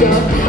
Yeah.